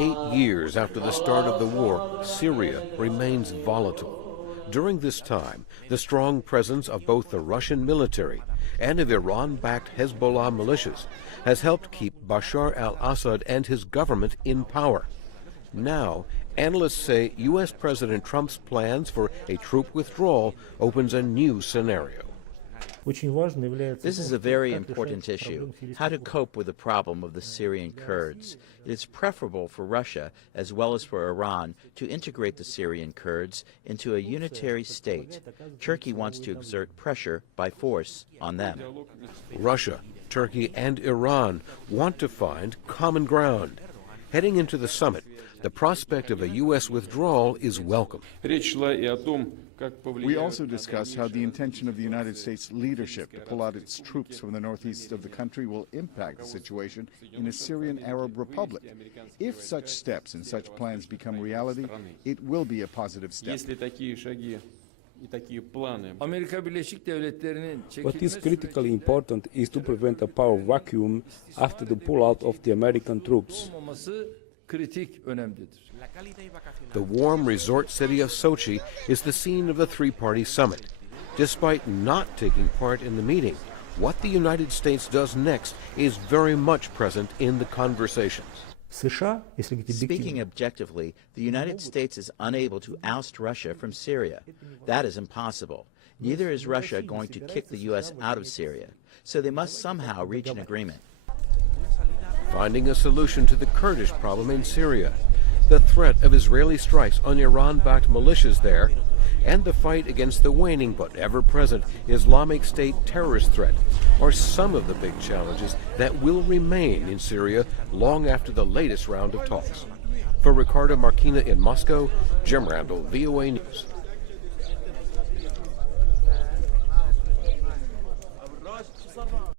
8 years after the start of the war, Syria remains volatile. During this time, the strong presence of both the Russian military and of Iran-backed Hezbollah militias has helped keep Bashar al-Assad and his government in power. Now, analysts say U.S. President Trump's plans for a troop withdrawal opens a new scenario. This is a very important issue, how to cope with the problem of the Syrian Kurds. It is preferable for Russia, as well as for Iran, to integrate the Syrian Kurds into a unitary state. Turkey wants to exert pressure by force on them. Russia, Turkey, and Iran want to find common ground. Heading into the summit, the prospect of a U.S. withdrawal is welcome. We also discussed how the intention of the United States leadership to pull out its troops from the northeast of the country will impact the situation in a Syrian Arab Republic. If such steps and such plans become reality, it will be a positive step. What is critically important is to prevent a power vacuum after the pullout of the American troops. The warm resort city of Sochi is the scene of the three-party summit. Despite not taking part in the meeting, what the United States does next is very much present in the conversations. Speaking objectively, the United States is unable to oust Russia from Syria. That is impossible. Neither is Russia going to kick the U.S. out of Syria, so they must somehow reach an agreement. Finding a solution to the Kurdish problem in Syria, the threat of Israeli strikes on Iran-backed militias there, and the fight against the waning but ever-present Islamic State terrorist threat are some of the big challenges that will remain in Syria long after the latest round of talks. For Ricardo Marquina in Moscow, Jim Randall, VOA News.